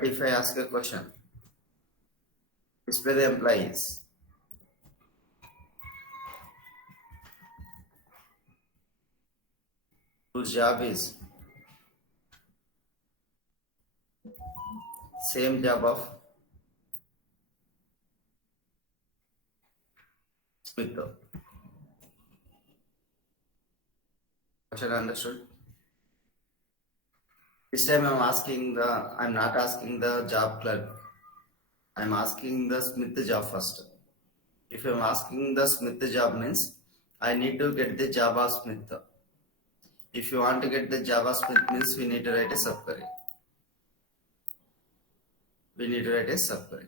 If I ask a question, display the employees whose job is same job of Smith. Question understood? This time I'm not asking the job clerk. I'm asking the Smith job first. If I'm asking the Smith job means I need to get the job of Smith. If you want to get the job of Smith means we need to write a subquery. We need to write a subquery.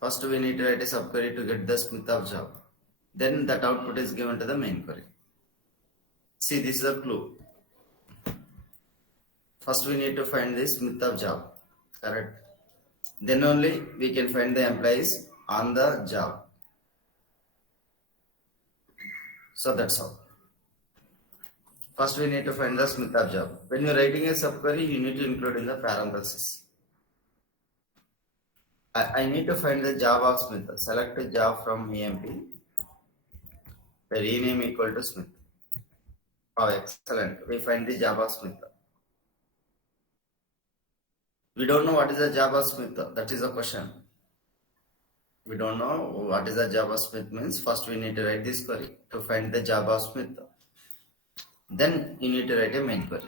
First we need to write a subquery to get the Smith of job. Then that output is given to the main query. See, this is a clue. First we need to find the Smith of job. Correct. Then only we can find the employees on the job. So that's all. First we need to find the Smith of job. When you're writing a subquery, you need to include in the parenthesis. I need to find the job of Smith. Select a job from EMP. The rename equal to Smith. Oh, excellent. We find the job of Smith. We don't know what is the job of Smith. That is the question. We don't know what is the job of Smith means. First we need to write this query to find the job of Smith. Then you need to write a main query.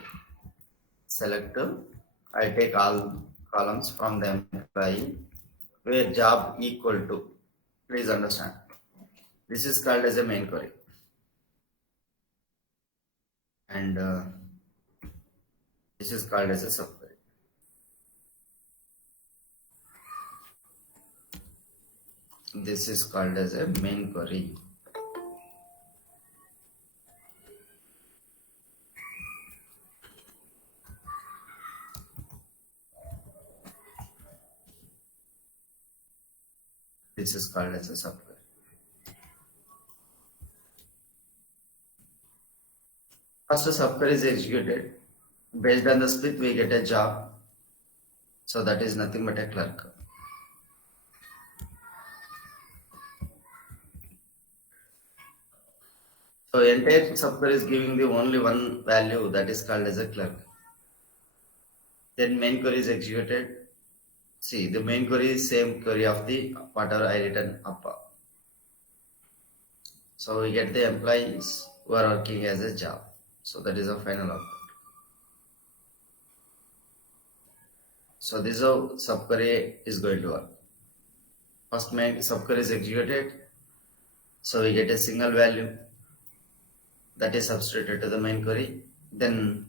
Select. I take all columns from the employee where job equal to. Please understand. This is called as a main query. And this is called as a subquery. This is called as a main query. This is called as a subquery. First, the subquery is executed. Based on the split, we get a job. So that is nothing but a clerk. So entire subquery is giving the only one value, that is called as a clerk. Then main query is executed. See, the main query is same query of the whatever I written up. So we get the employees who are working as a job. So that is the final output. So this is how subquery is going to work. First main subquery is executed. So we get a single value that is substituted to the main query. Then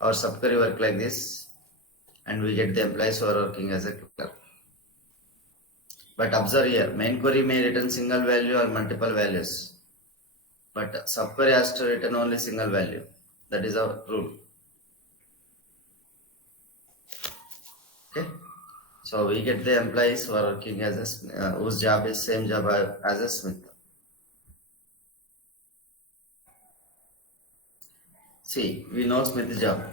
our subquery work like this, and we get the employees who are working as a clerk. But observe here, main query may return single value or multiple values, but subquery has to return only single value. That is our rule. Okay. So we get the employees who are working as a whose job is same job as a Smith. See, we know Smith job.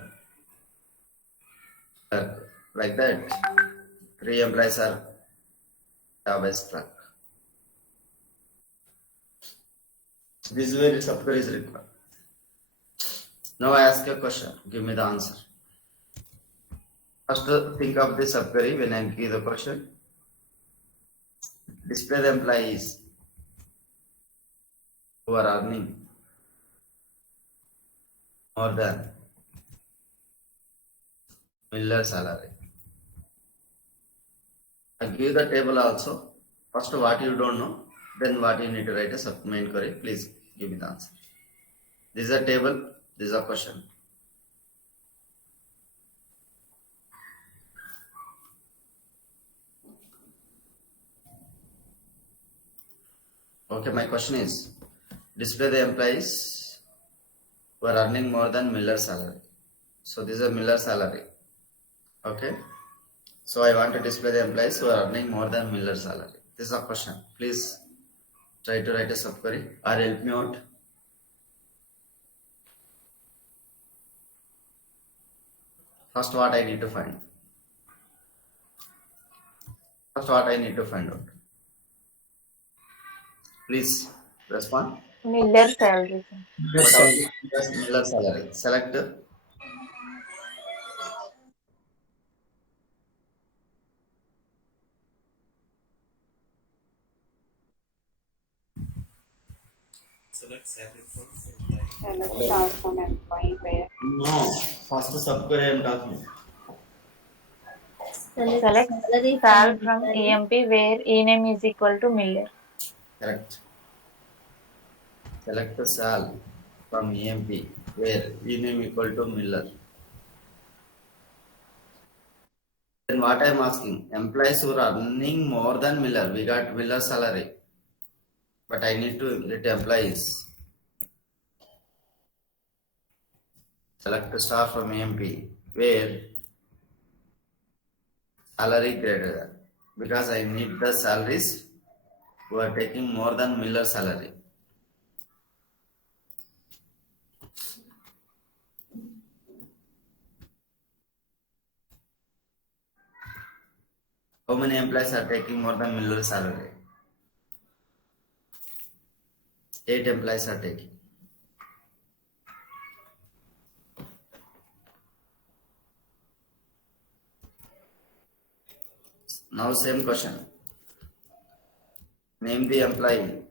Like that, 3 employees are job as clerk. This is where subquery is required. Now I ask a question. Give me the answer. First, think of the subquery when I give the question. Display the employees who are earning more than Miller salary. I give the table also. First, what you don't know, then what you need to write a main query. Please give me the answer. This is a table. This is a question. Okay, my question is, display the employees who are earning more than Miller salary. So this is a Miller salary. Okay. So I want to display the employees who are earning more than Miller salary. This is a question. Please try to write a subquery or help me out. First, what I need to find? First, what I need to find out? Please respond. Miller salary. What are the Miller salary? Select. Select star from employee where No. First subquery I am talking. Select Salary sal from from salary. EMP where ename is equal to Miller. Correct. Select the sal from EMP where name equal to Miller. Then what I am asking, employees who are earning more than Miller, we got Miller salary, but I need to get employees. Select the star from EMP where salary greater than, because I need the salaries who are taking more than Miller salary. How many employees are taking more than Miller salary? 8 employees are taking. Now same question. Name the employee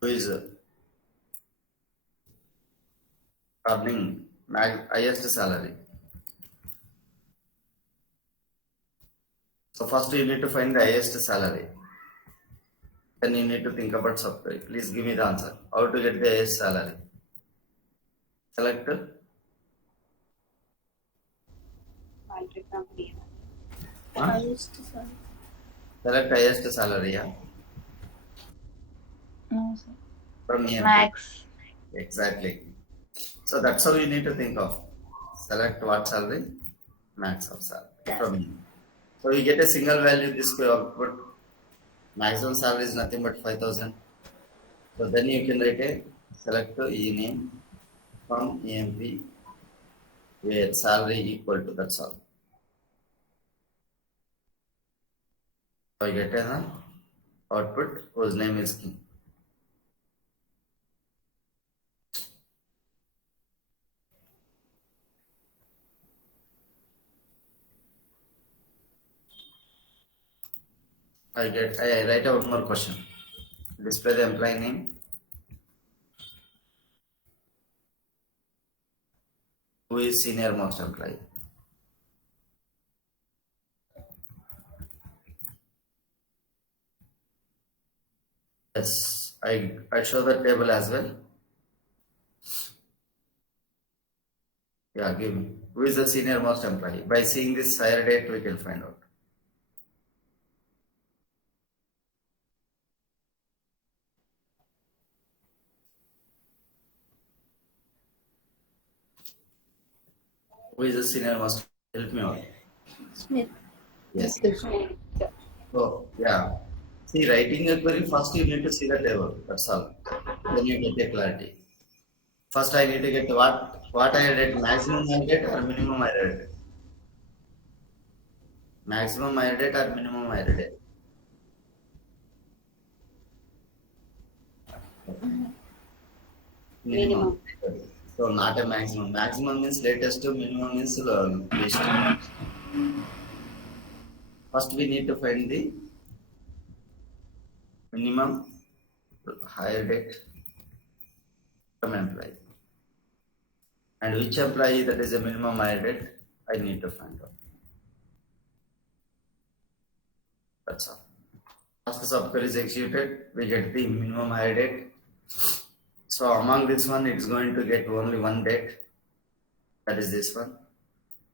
who is earning highest salary. So first you need to find the highest salary. Then you need to think about subquery. Please give me the answer. How to get the highest salary? Select. salary from name. Huh? Highest salary. Select highest salary, yeah? No, sir. From EMP. Max. Exactly. So that's how you need to think of. Select what salary? Max of salary from EMP. So you get a single value this way output. Maximum salary is nothing but 5,000. So then you can write a select E name from EMP where salary equal to, that's all. So I get an output whose name is king. I write out one more question. Display the employee name. Who is senior most employee? Yes, I show the table as well. Yeah, give me. Who is the senior most employee? By seeing this hire date, we can find out. Who is the senior most? Help me out. Smith. Yes. Smith. So yeah. See, writing a query first you need to see the table. That's all. Then you get a clarity. First I need to get what I read, maximum I get or minimum I read. Maximum I read or minimum I read. Minimum. Minimum. So not a maximum. Maximum means latest to minimum means least. First we need to find the minimum hire date from employee. And which employee that is a minimum hire date, I need to find out. That's all. After subquery is executed, we get the minimum hire date. So among this one, it's going to get only one date. That is this one.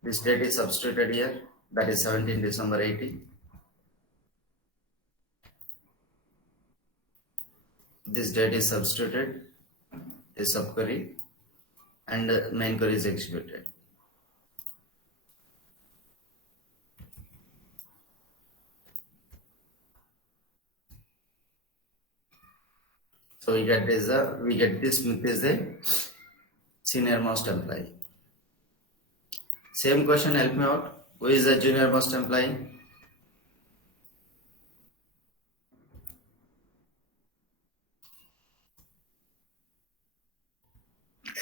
This date is substituted here. That is 17 December 18. This date is substituted. This subquery and main query is executed. So we get this Smith is the senior most employee. Same question, help me out. Who is the junior most employee?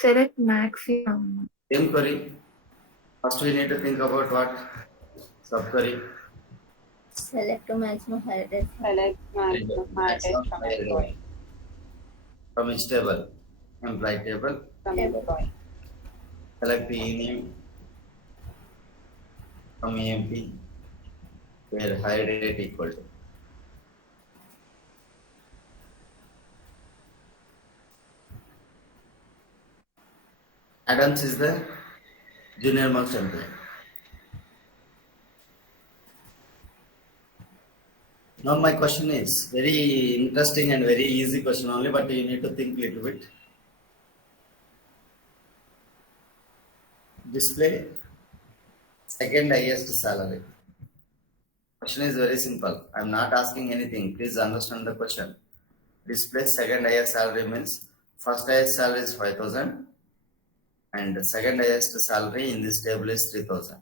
Select maximum. Same query. First we need to think about what? Subquery. Select to maximum heritage. Select maximum heritage Maximum from higher employee. from which table? Employee table. From Table. employee. Select the name from EMP where high rate equal to. Adams is the junior most employee. Now my question is very interesting and very easy question only, but you need to think little bit. Display second highest salary. Question is very simple. I am not asking anything. Please understand the question. Display second highest salary means first highest salary is 5,000 and the second highest salary in this table is 3,000.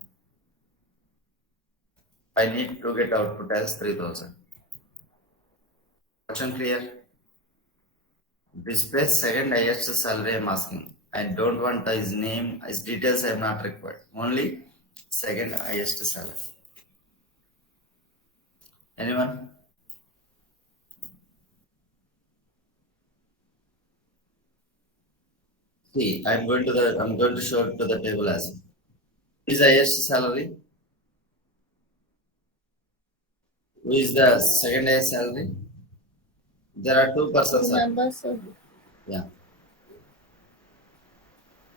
I need to get output as 3,000. Question clear? Display second highest salary I am asking. I don't want his name, his details I am not required. Only second highest salary. Anyone? See, I'm going to show it to the table as well. Who is the highest salary? Who is the second highest salary? There are two persons. Numbers. Yeah.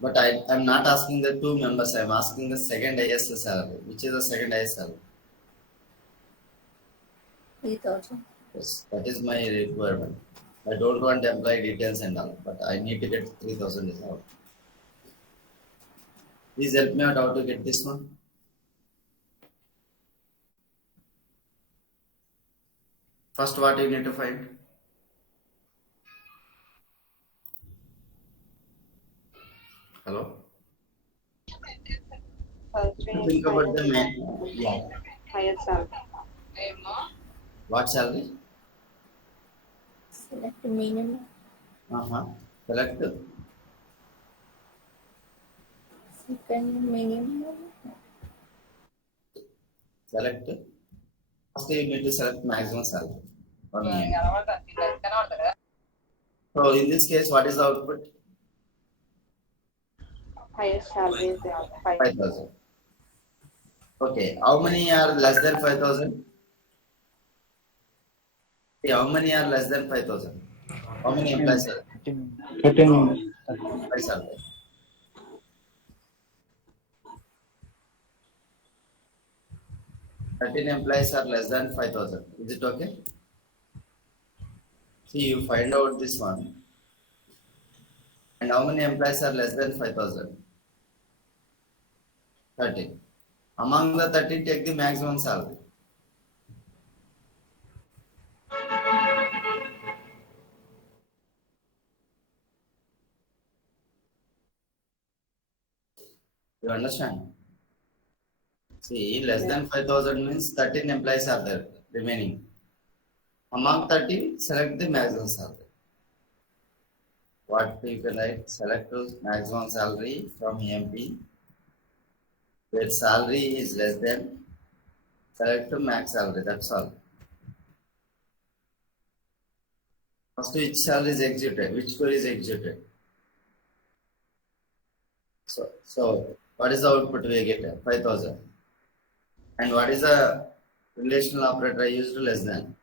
But I'm not asking the two members, I'm asking the second highest salary. Which is the second highest salary? 3,000. Yes, that is my requirement. I don't want employee details and all, but I need to get 3,000 is out. Please help me out how to get this one. First, what you need to find? Hello? First Think about the man. Yeah. higher salary. What salary? Select minimum. Select Second minimum. select. First, you need to select maximum salary. Or minimum. So in this case, what is the output? Highest salary is 5,000. Okay, how many are less than 5,000? How many are less than 5,000? How many employees are 13. employees are there? 13 employees are less than 5,000. Is it okay? See, you find out this one. And how many employees are less than 5,000? 13. Among the 13, take the maximum salary. You understand? See, less than 5,000 means 13 employees are there remaining. Among 13, select the maximum salary. What you can write? Select maximum salary from EMP where salary is less than select max salary. That's all. First, which salary is executed? Which query is executed? So what is the output we get? 5,000. And what is the relational operator I used? Less than.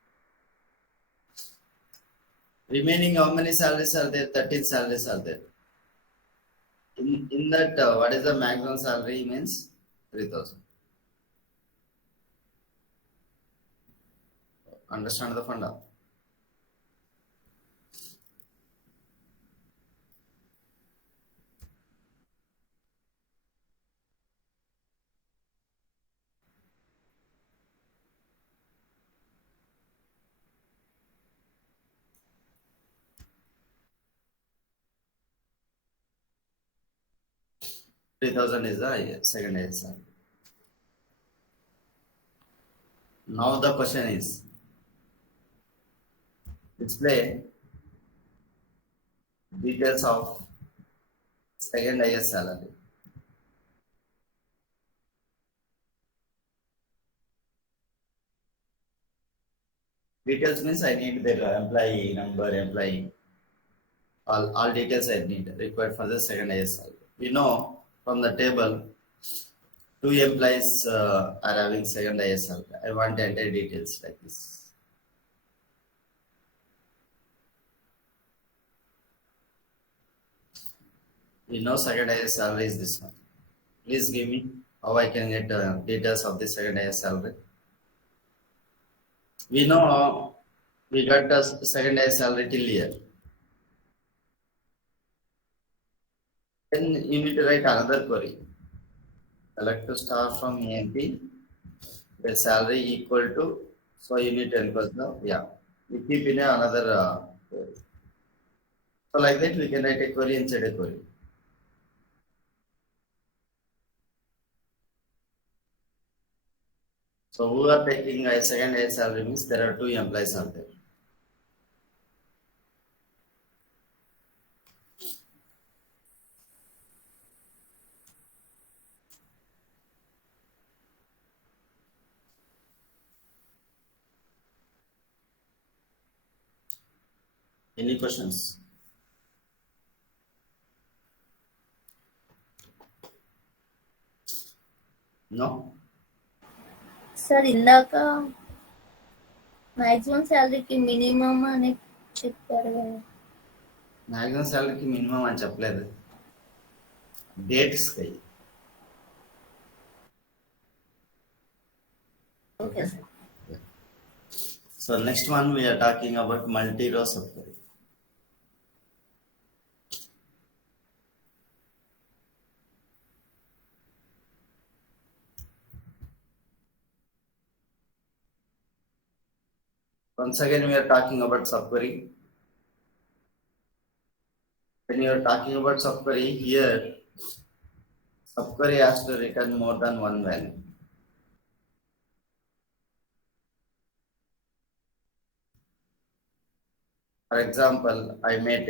Remaining how many salaries are there? 13 salaries are there. In that, what is the maximum salary means? 3,000. Understand the funda? $3,000 is the second highest salary. Now the question is display details of second highest salary. Details means I need their employee number, employee, all details I need required for the second highest salary. We know from the table, two employees are having second highest salary. I want entire details like this. We know second highest salary is this one. Please give me how I can get details of the second highest salary. We know we got the second highest salary till year. Then you need to write another query. Select to start from A and B. The salary equal to, so you need to enclose the, yeah. We keep in another query. So like that we can write a query inside a query. So who are taking a second highest salary means there are two employees are there. Any questions? No? Sir ఇందాక maximum శాలరీకి minimum అని చెప్పారు కదా. Maximum సాలరీకి minimum అని చెప్పలేదు, డేట్స్కి. Okay sir. So next one we are talking about multi-row subquery. Once again we are talking about subquery. When you are talking about subquery, here subquery has to return more than one value. For example, I may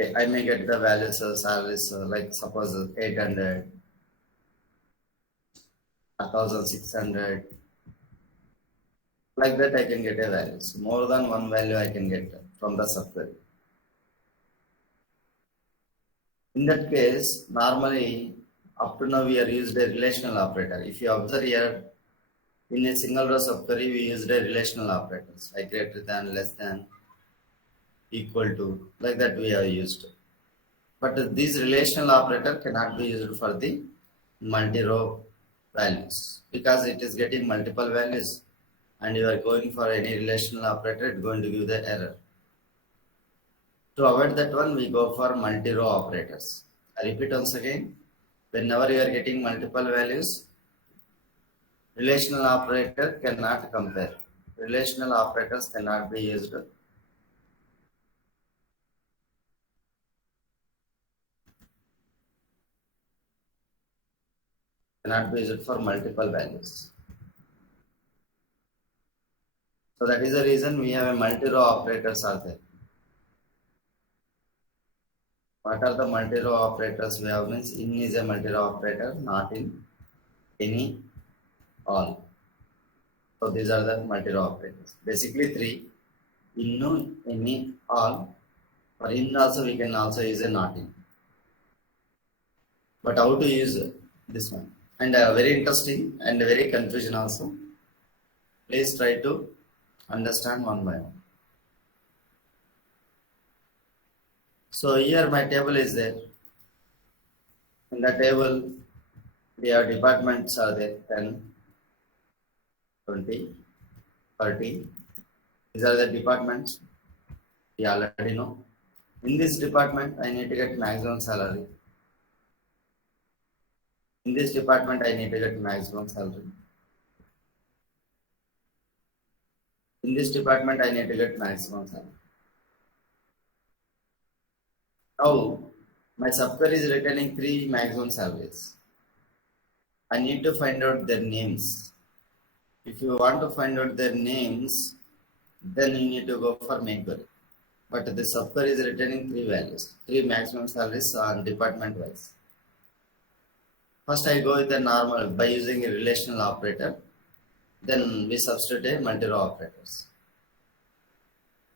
get the values of salaries like suppose 800, 1600. Like that I can get a value. So more than one value I can get from the subquery. In that case, normally up to now we are used a relational operator. If you observe here, in a single row subquery we used a relational operators like greater than, less than, equal to, like that we have used. But this relational operator cannot be used for the multi-row values because it is getting multiple values and you are going for any relational operator, it's going to give the error. To avoid that one, we go for multi-row operators. I repeat once again, whenever you are getting multiple values, relational operator cannot compare. Relational operators cannot be used. Cannot be used for multiple values. So that is the reason we have a multi-row operators are there. What are the multi-row operators we have means in is a multi-row operator, not in, any, all. So these are the multi-row operators. Basically three, in, any, all. For in also we can also use a not in. But how to use this one? And very interesting and very confusion also. Please try to understand one by one. So here my table is there. In the table we have departments are there 10, 20, 30. These are the departments we already know. In this department I need to get maximum salary. In this department I need to get maximum salary. In this department I need to get maximum salary. Now my subquery is returning three maximum salaries. I need to find out their names. If you want to find out their names, then you need to go for main query. But the subquery is returning three values, three maximum salaries on department wise. First I go with a normal by using a relational operator. Then we substitute a multi-row operators.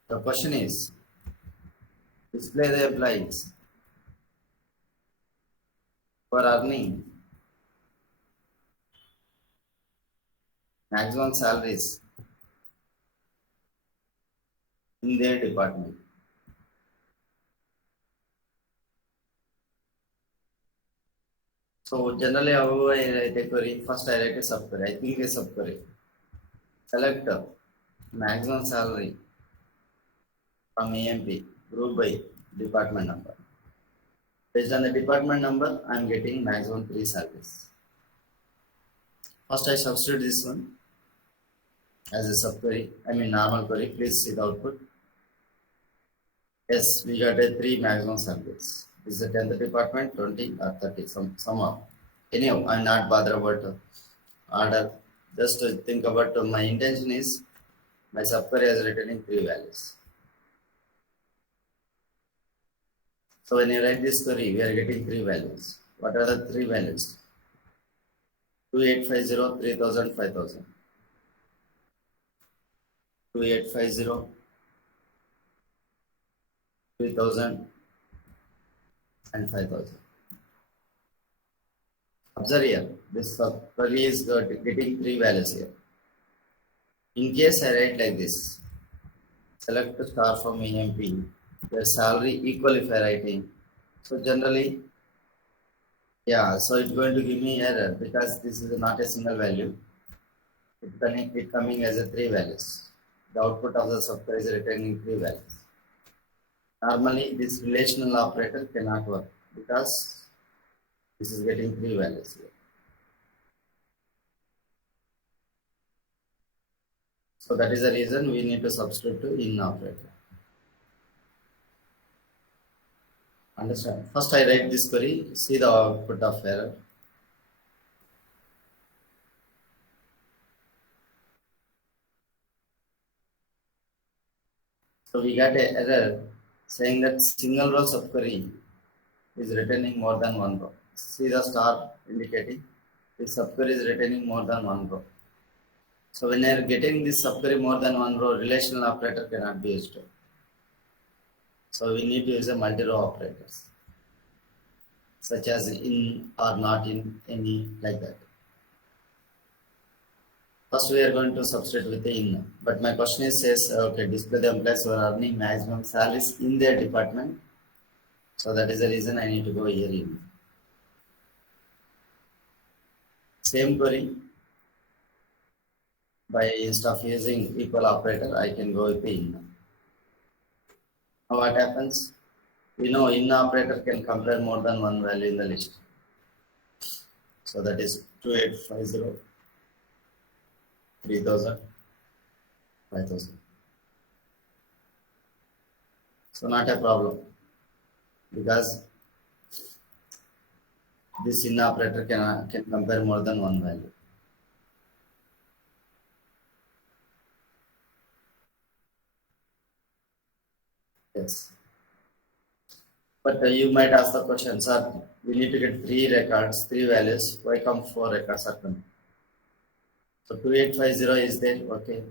The question is, display the employees for earning maximum salaries in their department. So generally how I write a query? First I write a subquery. I think a subquery. Select maximum salary from AMP group by department number. Based on the department number, I am getting maximum 3 salaries. First I substitute this one as a subquery. I mean normal query. Please see the output. Yes, we got a 3 maximum salaries. Is the 10th department, 20 or 30, somehow. Anyhow, I'm not bothered about order. Just to think about my intention is my subquery is returning 3 values. So when you write this query, we are getting 3 values. What are the 3 values? 2850, 3000, 5000. 2850, 3000 and 5000. Observe here, this query is getting 3 values here. In case I write like this, select a star from EMP, their salary equal if I writing. So generally, yeah, so it's going to give me error because this is not a single value. It coming as a 3 values. The output of the software is returning 3 values. Normally, this relational operator cannot work because this is getting 3 values here. So that is the reason we need to substitute to in operator. Understand? First I write this query, see the output of error. So we got a error saying that single row subquery is returning more than one row. See the star indicating this subquery is returning more than one row. So when you are getting this subquery more than one row, relational operator cannot be used. So we need to use a multi-row operators, such as in or not in, any, like that. First we are going to substitute with the in. But my question is says, okay, display the employees who are earning maximum salaries in their department. So that is the reason I need to go here in. Same query. By instead of using equal operator, I can go with the in. Now what happens? We know in operator can compare more than one value in the list. So that is 2850, 3000, 5000. So not a problem because this in operator can compare more than one value. Yes. But you might ask the question, sir, we need to get 3 records, 3 values. Why come 4 records are coming? So 2850 is there, okay.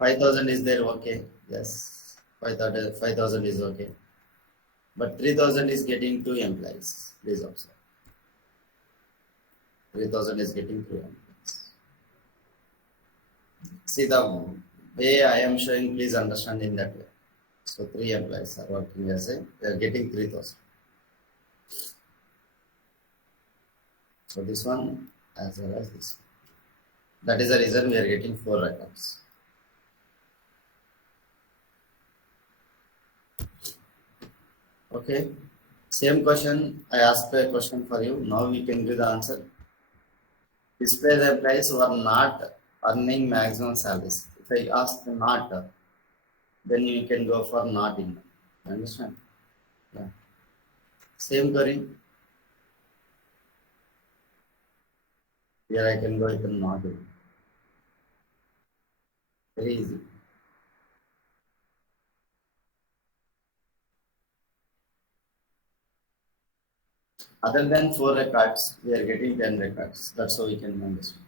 5000 is there, okay. Yes, 5000 is okay. But 3000 is getting 2 employees. Please observe. 3000 is getting 2 employees. See the way I am showing, please understand in that way. So 3 employees are working as a, they are getting 3000. So this one as well as this one. That is the reason we are getting 4 records. Okay. Same question. I asked a question for you. Now we can give the answer. Display the employees who are not earning maximum salaries. If I ask not, then you can go for not in. Understand? Yeah. Same query. Here I can go with not in. Very easy. Other than 4 records, we are getting 10 records. That's how we can understand.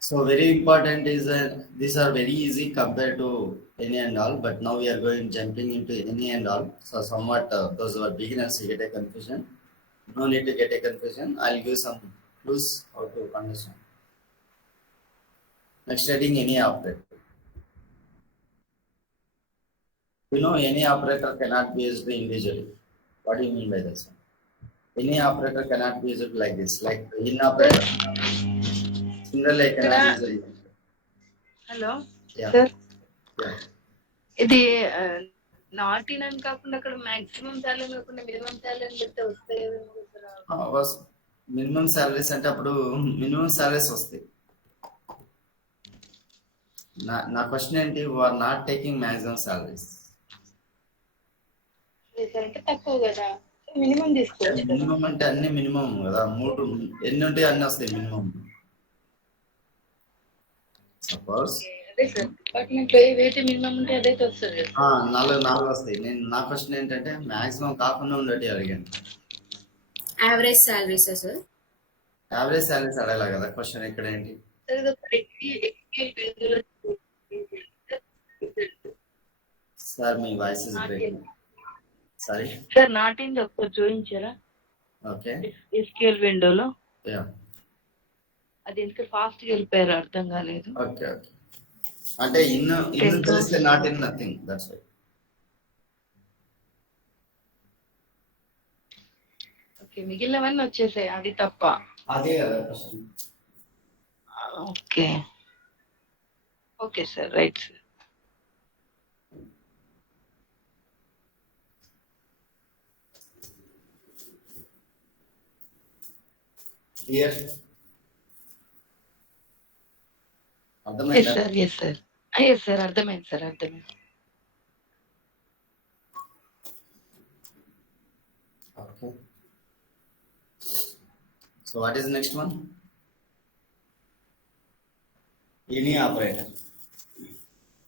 So very important is that these are very easy compared to any and all, but now we are going jumping into any and all. So somewhat those who are beginners you get a confusion. No need to get a confusion. I'll give some clues how to understand. Next heading any operator. You know any operator cannot be used individually. What do you mean by this? Any operator cannot be used like this, like in operator. Single I ఇక్కడ cannot use it. Hello Yeah, sir yeah. ఇది not in అని కాకుండా అక్కడ maximum salary కాకుండా minimum salary పెడితే వస్తాయేమో sir. Was minimum salaries అంటే అప్పుడు మినిమం సాలరీస్ వస్తాయి. నా క్వశ్చన్ ఏంటి are not taking maximum salaries. అంటే తక్కువ కదా, మినిమం తీసుకోవచ్చు కదా. మినిమం అంటే అన్ని మినిమం కదా, 3 ఎన్ని ఉంటాయి అన్ని వస్తాయి మినిమం. సపోజ్ అదే సార్ డిపార్ట్మెంట్ లో ఏవైతే మినిమం ఉంటే అదైతే వస్తుంది కదా. 4 వస్తాయి. నా క్వశ్చన్ ఏంటంటే మ్యాక్సిమం కాకుండా ఉండేటి అడిగాను. Average salaries sir. Average salaries అడగాలి కదా క్వశ్చన్. ఇక్కడ ఏంటి సార్ మీ voice is breaking. Sorry sir not in ఒకసారి చూపించారా? ఓకే ఎస్క్యూఎల్ విండోలో యా అది ఎంత ఫాస్ట్ గా వెళ్ళిపోయారు అర్థం కాలేదు. ఓకే ఓకే అంటే ఇన్ తెలిస్తే not in nothing. That's why. Okay మిగిలినవన్నీ వచ్చేసాయి అది తప్ప. అదే కదా question. Okay okay sir right sir. Clear yes అర్థమైందా? Sir yes sir yes sir అర్థమైంది సార్ అర్థమైంది. Okay. So what is the next one? Any operator.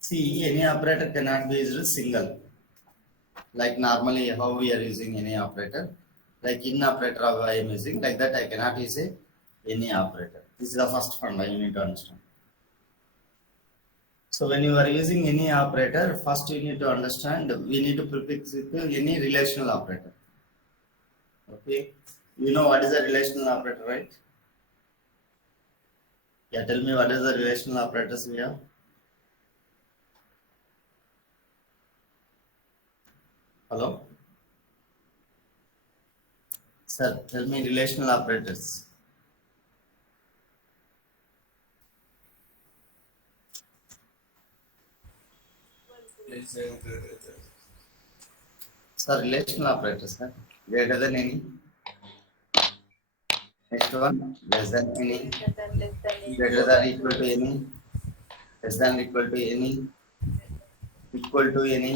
See, any operator cannot be used single. Like normally how we are using any operator. Like in operator how I am using. Like that I cannot use any operator. This is the first formula you need to understand. So when you are using any operator, first you need to understand we need to prefix it to any relational operator. Okay, you know what is a relational operator, right? Yeah, tell me what is the relational operators we have. Hello, sir, tell me relational operators. Sir, relational operators, sir. Greater than any. Next one, less than any. Greater than equal to any. Less than equal to any. Equal to any.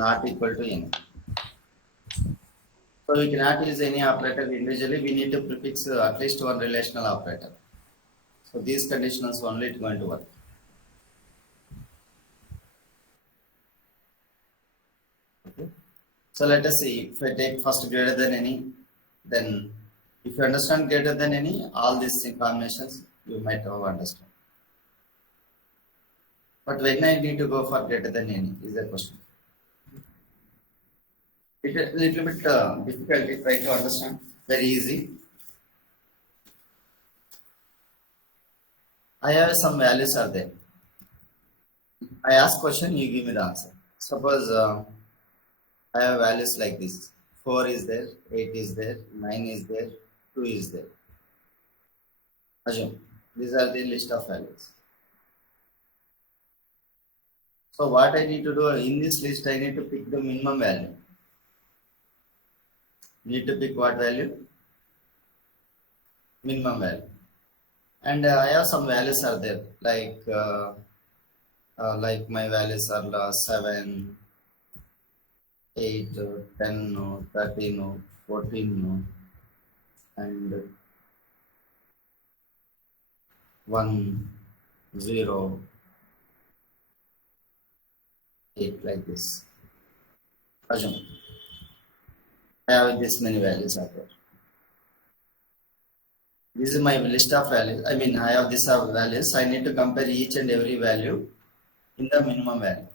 Not equal to any. So we cannot use any operator individually. We need to prefix at least one relational operator. So these conditions only it going to work. Okay. So let us see. If I take first greater than any, then if you understand greater than any, all these combinations you might have understand. But when I need to go for greater than any is the question. It is a little bit difficult to try to understand. Very easy. I have some values are there. I ask question, you give me the answer. Suppose I have values like this. 4 is there, 8 is there, 9 is there, 2 is there. Assume these are the list of values. So what I need to do in this list, I need to pick the minimum value. Need to pick what value? Minimum value. And I have some values are there, like my values are 7, 8, 10, 13, 14, and 1, 0, 8 like this. Assume I have this many values are there. This is my list of values. I mean, I have this of values. I need to compare each and every value in the minimum value.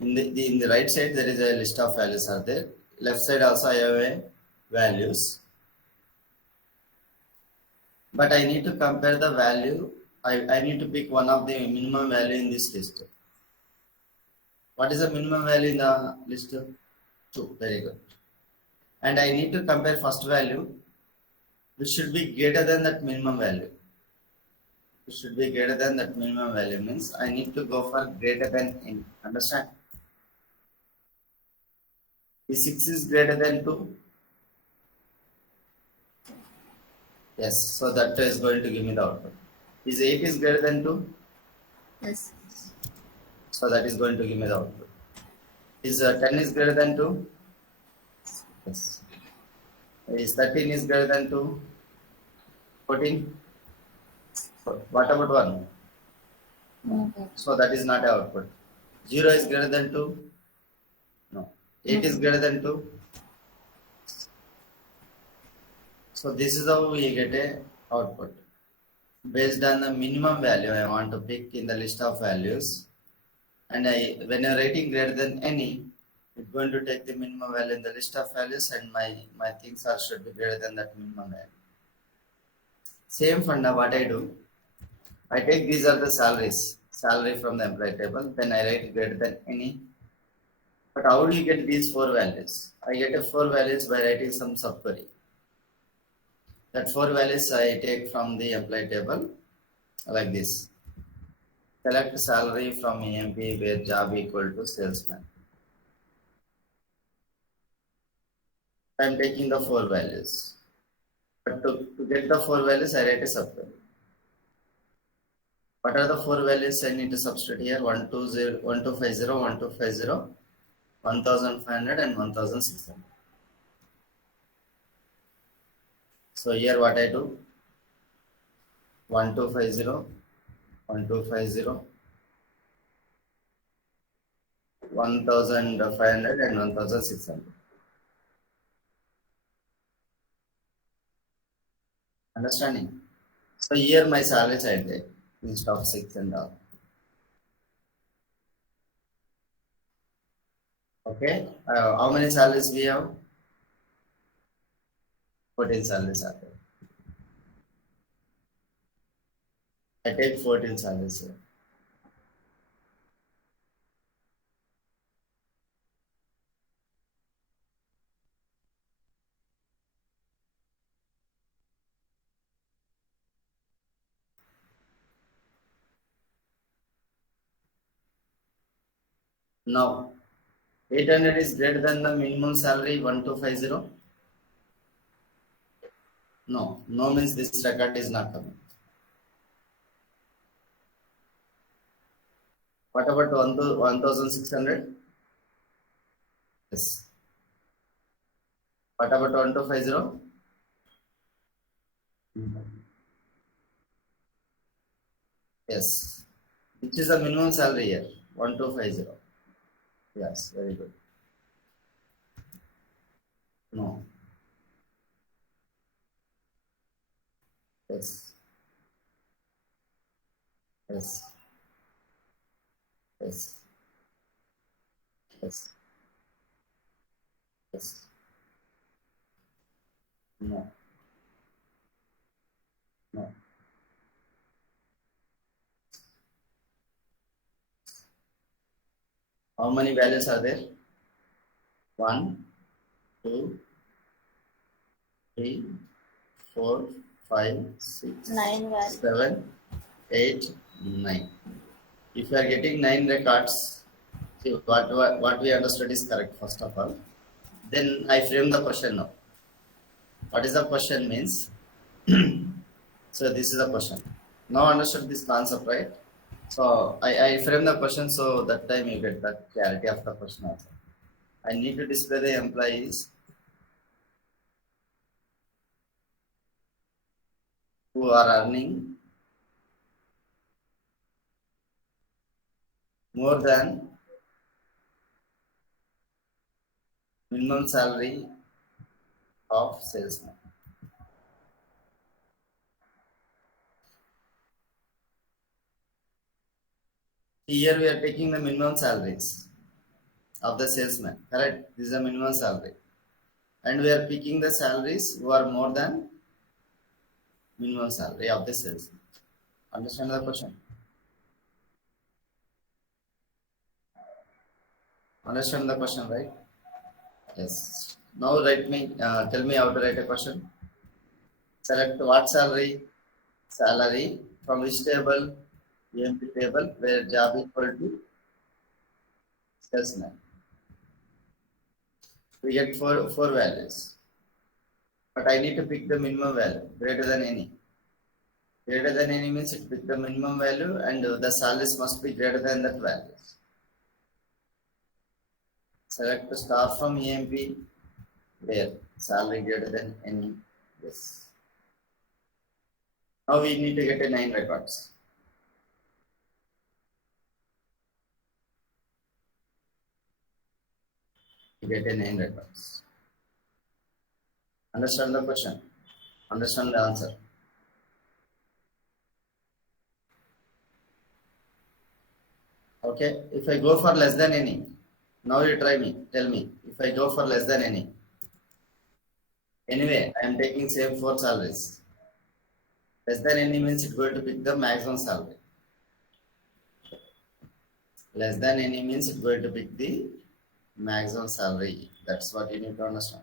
In the right side, there is a list of values are there. Left side also I have a values. But I need to compare the value. I need to pick one of the minimum value in this list. What is the minimum value in the list? 2. Very good. And I need to compare first value, which should be greater than that minimum value. It should be greater than that minimum value means I need to go for greater than n. Understand? If 6 is greater than 2, yes, so that is going to give me the output. Is 8 is greater than 2? Yes. So that is going to give me the output. Is 10 is greater than 2? Yes. Is 13 is greater than 2? 14? What about 1? Okay. So that is not a output. 0 is greater than 2? No. 8 is greater than 2? So this is how we get a output. Based on the minimum value I want to pick in the list of values, and when I'm writing greater than any, it's going to take the minimum value in the list of values, and my things are should be greater than that minimum value. Same funda, what I do, I take these are the salary from the employee table, then I write greater than any. But how do you get these 4 values? I get a 4 values by writing some subquery. That 4 values I take from the employee table like this. Select salary from EMP where job equal to salesman. I am taking the 4 values. But to get the 4 values, I write a subquery. What are the 4 values I need to substitute here? 120, 1250, 1250, 1500 and 1600. So here what I do? 1250, 1250, 1500 and 1600. Understanding? So here my salary side there instead of 6 and all. Okay. How many salaries we have? 14 salaries are there. I take 14 salaries here. Now, 800 is greater than the minimum salary 1250. No, no means this record is not coming. What about 1600? Yes. What about 1250? Yes. Which is the minimum salary here? 1250. Yes, very good. No. Yes. Yes. Yes. Yes. Yes. No. No. How many values are there? 1, 2, 3, 4, 5, 6, 9 values. 7, 8, 9. If you are getting 9 records, see what we understood is correct first of all. Then I frame the question now. What is the question means? So this is the question. Now understood this concept, right? So I frame the question so that time you get the clarity of the question also. I need to display the employees who are earning more than minimum salary of salesman. Here we are taking the minimum salaries of the salesman. Correct? This is the minimum salary. And we are picking the salaries who are more than minimum salary of the salesman. Understand the question? Understand the question, right? Yes. Now tell me how to write a question. Select what salary? Salary from which table? EMP table where job equal to salesman. We get four values. But I need to pick the minimum value greater than any. Greater than any means it pick the minimum value and the salaries must be greater than that value. Select the star from EMP where salary greater than any. Yes. Now we need to get a 9 records. We get a 9 records. Understand the question? Understand the answer? Okay. If I go for less than any, now you try me. Tell me. If I go for less than any. Anyway, I am taking same 4 salaries. Less than any means it's going to pick the maximum salary. Less than any means it's going to pick the maximum salary. That's what you need to understand.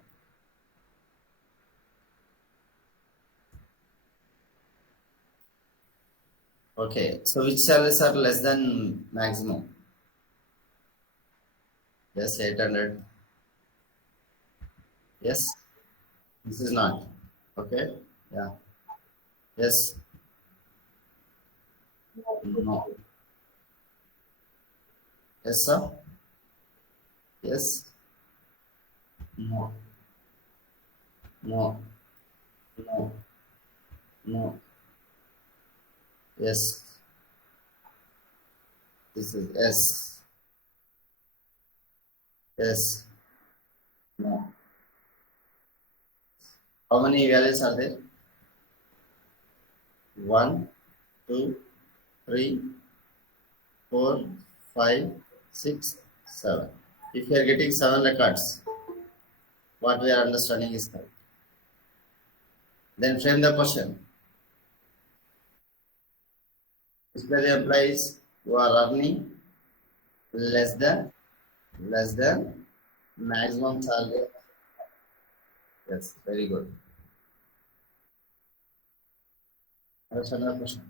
Okay, so which salaries are less than maximum? Yes, 800. Yes, this is not. Okay, yeah. Yes, no. Yes, sir. Yes, no. No, no, no. Yes, this is yes. Yes, no. How many values are there? 1, 2, 3, 4, 5, 6, 7. If you are getting 7 records, what we are understanding is correct. Then frame the question. Display the employees who are earning less than maximum salary. Yes, very good. Understand the question.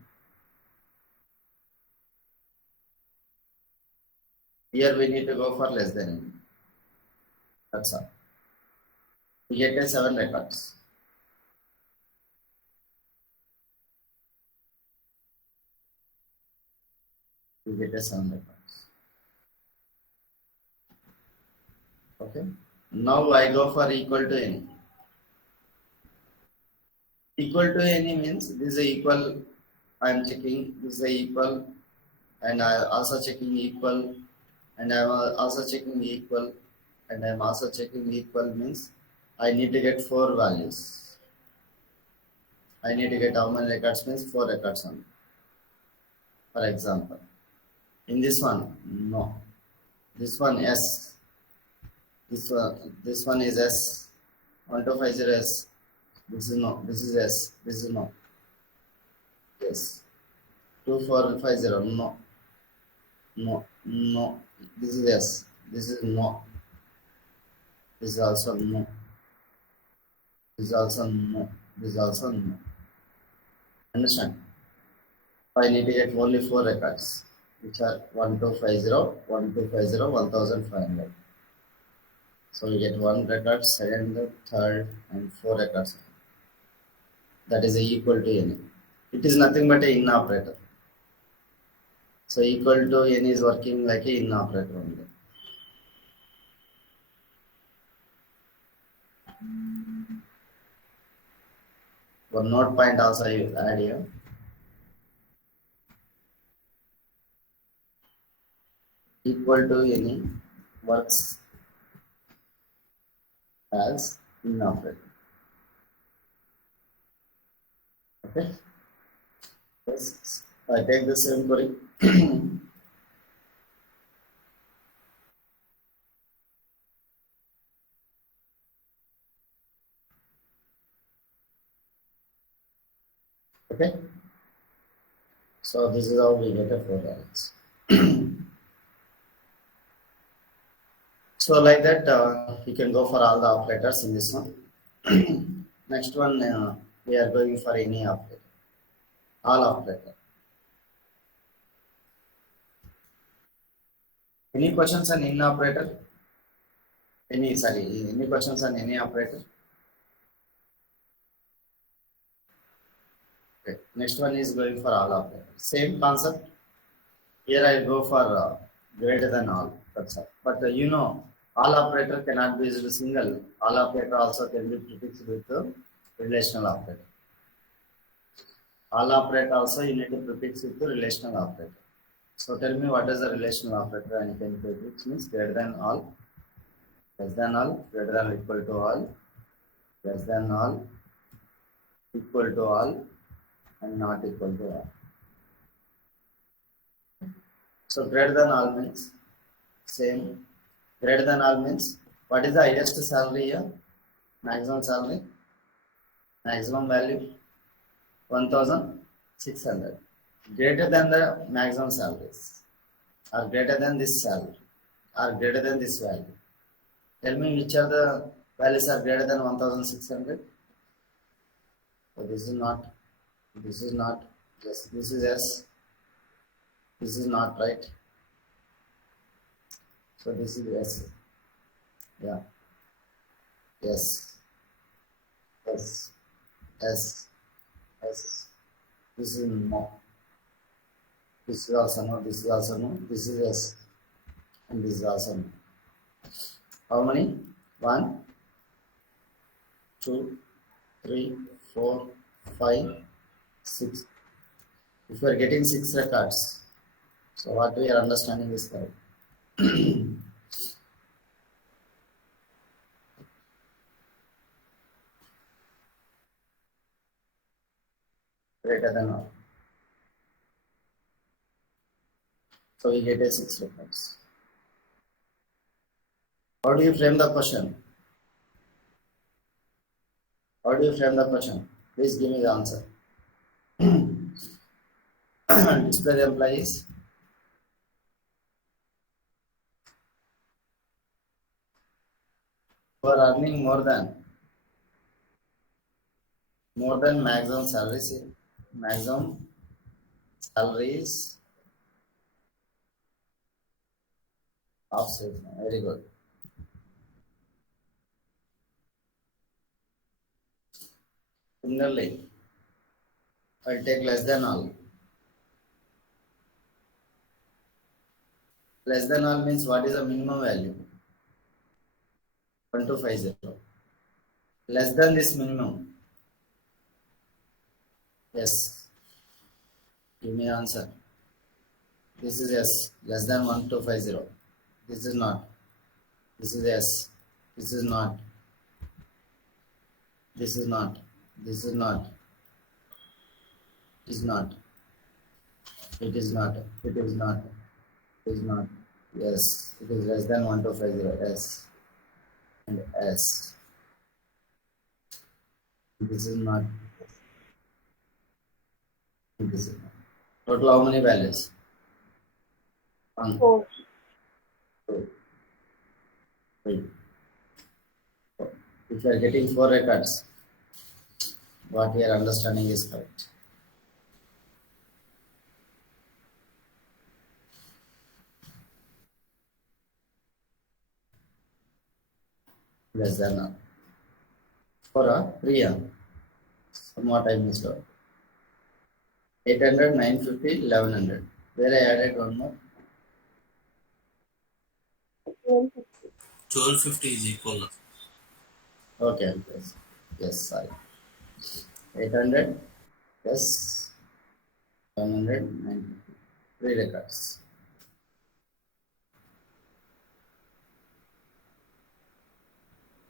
Here we need to go for less than. That's all. We get a 7 records. We get a 7 records. Okay. Now I go for equal to any. Equal to any means this is a equal. I am checking this is a equal, and I also checking equal, and I am also checking equal, and I am also checking equal means I need to get 4 values. I need to get how many records means 4 records only. For example, in this one, no. This one, yes. This one is S. 1250 S. This is no. This is S. This is no. Yes. 2450 no. No. No. This is S. This is no. This is also no. This is also no. This is also no. Understand? I need to get only 4 records, which are 1250, 1250, 1500. So we get 1 record, second, third, and 4 records. That is equal to n. It is nothing but a in operator. So equal to n is working like a in operator only. One note point also I will add here. Equal to n works as in operator. Okay. Yes. I take the same query. Okay. So this is how we get a 4 values. So like that, you can go for all the operators in this one. Next one, we are going for any operator, all operator. Any questions on any operator? Any questions on any operator? Okay. Next one is going for all operators. Same concept. Here I go for greater than all. That's all. But all operator cannot be used single. All operator also can be prefixed with the relational operator. All operator also you need to prefix with the relational operator. So tell me what is the relational operator, and you can prefix means greater than all, less than all, greater than or equal to all, less than all, equal to all, and not equal to all. So greater than all means same. Greater than all means what is the highest salary here? Maximum salary, maximum value 1,600. Greater than the maximum salaries, or greater than this salary, or greater than this value. Tell me which are the values are greater than 1,600. So this is not, yes, this is yes, this is not right. So this is yes, yeah, yes, yes, yes, yes. This is no, this is also no, this is also no, this is yes, and this is also no. How many? 1, 2, 3, 4, 5, 6. If you are getting 6 records, so what we are understanding is correct. Greater than all. So we get a 6 records. How do you frame the question? How do you frame the question? Please give me the answer. Display the employees. Who are earning more than maximum salaries. Maximum salaries of sales. Very good. Similarly, I'll take less than all. Less than all means what is the minimum value? 1250. Less than this minimum. Yes. Give me answer. This is yes. Less than 1250. This is not. This is yes. This is not. This is not. This is not. It is not. It is not. It is not. It is not. Yes. It is less than 1250. Yes. And S. This is not. This is not. Total how many values? 1, 4. 2, 3, 4. If you are getting 4 records, what we are understanding is correct. Less than for a Priya. Somewhat I missed out. 800, 950, 1100. Where I added one more. 1250 is equal. Okay, yes. Yes, sorry. 800, yes. 100, 950. 3 records.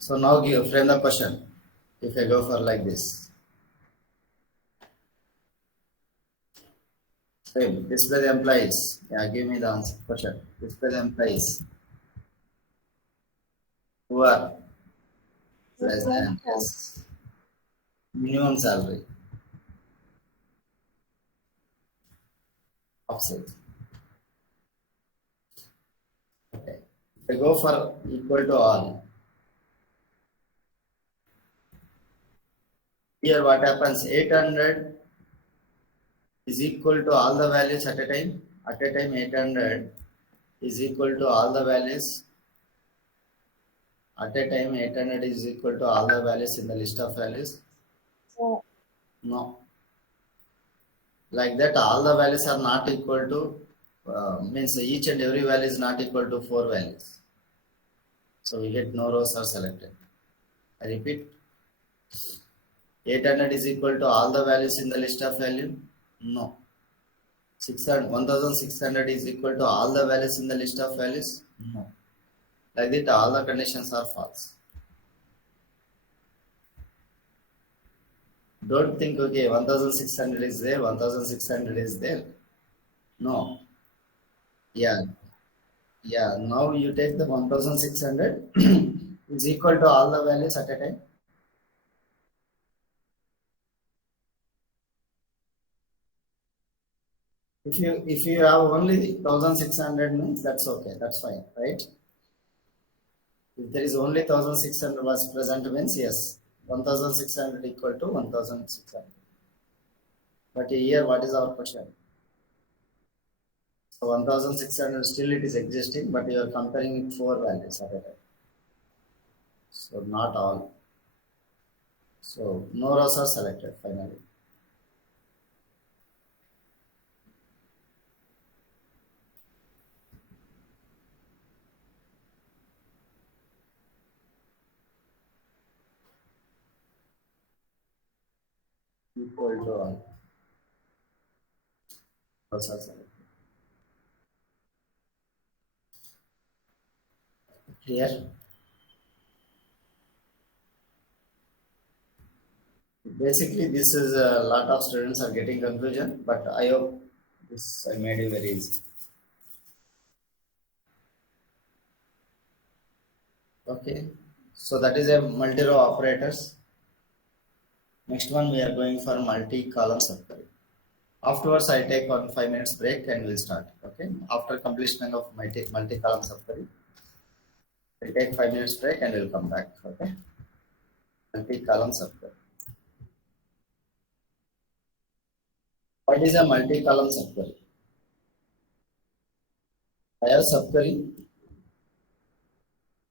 So now frame the question. If I go for like this, frame display the employees. Yeah, give me the answer question. Display the employees who are less than yes, minimum salary offset. Okay. If I go for equal to all, here what happens? 800 is equal to all the values at a time. At a time, 800 is equal to all the values. At a time, 800 is equal to all the values in the list of values. So, No. Like that, all the values are not equal to, means each and every value is not equal to 4 values. So we get no rows are selected. I repeat, 800 is equal to all the values in the list of value? No. 600, 1600 is equal to all the values in the list of values? No. Like that, all the conditions are false. Don't think, okay, 1600 is there, 1600 is there. No. Yeah. Yeah. Now you take the 1600 is equal to all the values at a time. If you have only 1600 means that's okay, that's fine, right? If there is only 1600 was present means yes, 1600 equal to 1600. But here what is our question? So 1600 still it is existing, but you are comparing it 4 values at a time. So not all. So no rows are selected finally. Equal to all. Rows are selected. Clear? Basically, this is a lot of students are getting confusion, but I hope this I made it very easy. Okay, so that is a multi-row operators. Next one we are going for multi-column subquery. Afterwards, I take 5 minutes break and we'll start. Okay, after completion of multi-column subquery, we'll take 5 minutes break and we'll come back. Okay, multi-column subquery. What is a multi-column subquery? I have subquery.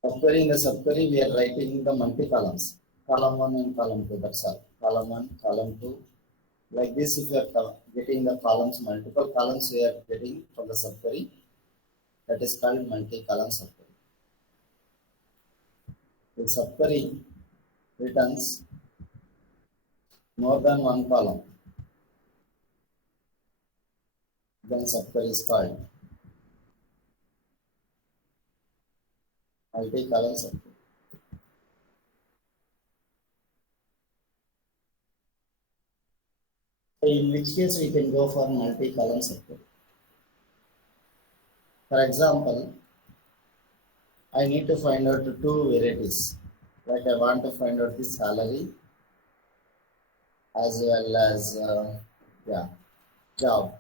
Subquery, in the subquery, we are writing the multi-columns. Column 1 and column 2, that's all. Column 1, column 2. Like this, if you are getting the columns, multiple columns we are getting from the subquery, that is called multi-column subquery. The subquery returns more than one column, then subquery is called multi-column subquery. So in which case we can go for multi-column subquery. For example, I need to find out two varieties. Like I want to find out the salary as well as yeah, job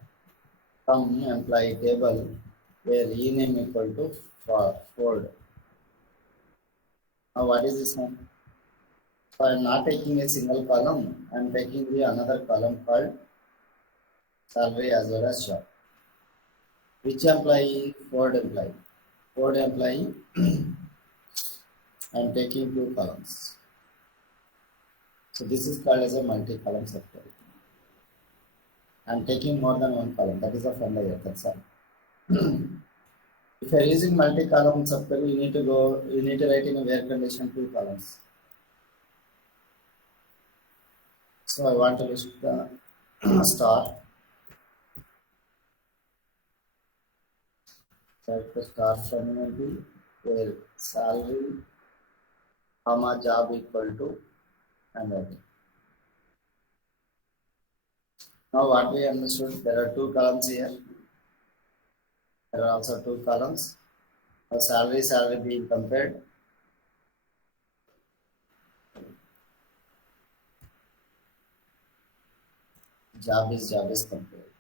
from employee table where e name equal to Ford. Now what is this one? So I am not taking a single column, I am taking the another column called salary as well as job. Which employee? Ford employee. Ford employee, I am taking two columns. So this is called as a multi-column subquery. I am taking more than one column. That is a funda here. That's all. If you are using multi-column subquery, you need to write in a where condition two columns. So I want to list the star. Select the star from maybe where salary comma job equal to and okay. Now what we understood, there are two columns here. There are also two columns. Now salary being compared. Job is compared.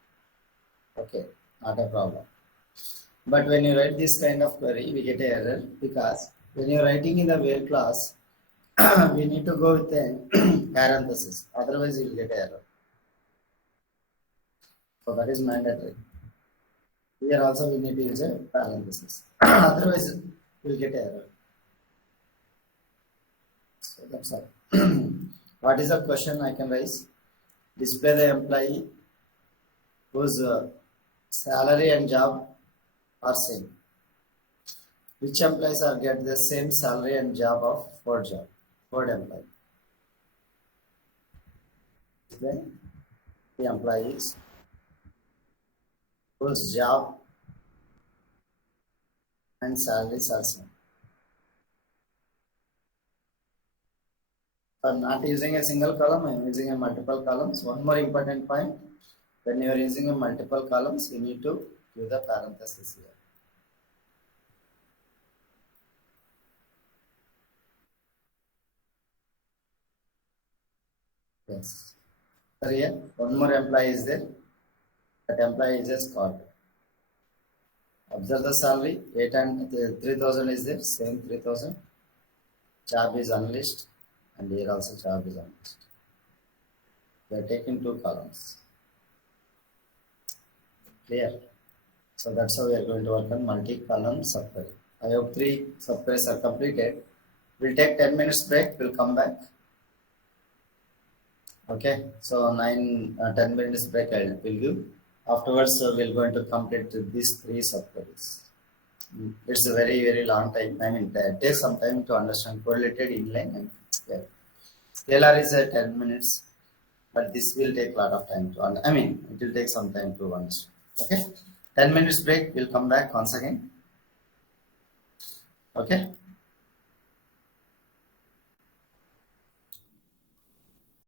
Okay, not a problem. But when you write this kind of query, we get an error because when you're writing in the where class, we need to go with a parenthesis. Otherwise, you will get error. So that is mandatory. Here also we need to use a parenthesis. Otherwise, you will get error. So that's all. What is the question I can raise? Display the employee whose salary and job are same. Which employees are get the same salary and job of Ford employee? Display the employees whose job and salaries are same. I'm not using a single column, I'm using a multiple columns. One more important point, when you are using a multiple columns, you need to give the parenthesis here. Yes. So here, one more employee is there. That employee is a Scott. Observe the salary, 8 and 3000 is there, same 3000. Job is unlisted, and here also job is unlisted. We are taking two columns. Clear? So that's how we are going to work on multi-column subquery. I hope 3 subqueries are completed. We'll take 10 minutes break. We'll come back. Okay. So 10 minutes break I will give. Afterwards, we're going to complete these 3 subqueries. It's a very long time. I mean, it takes some time to understand correlated, inline, and scale. Scalar is 10 minutes, but this will take a lot of time to understand. I mean, it will take some time to understand. Okay. 10 minutes break. We'll come back once again. Okay.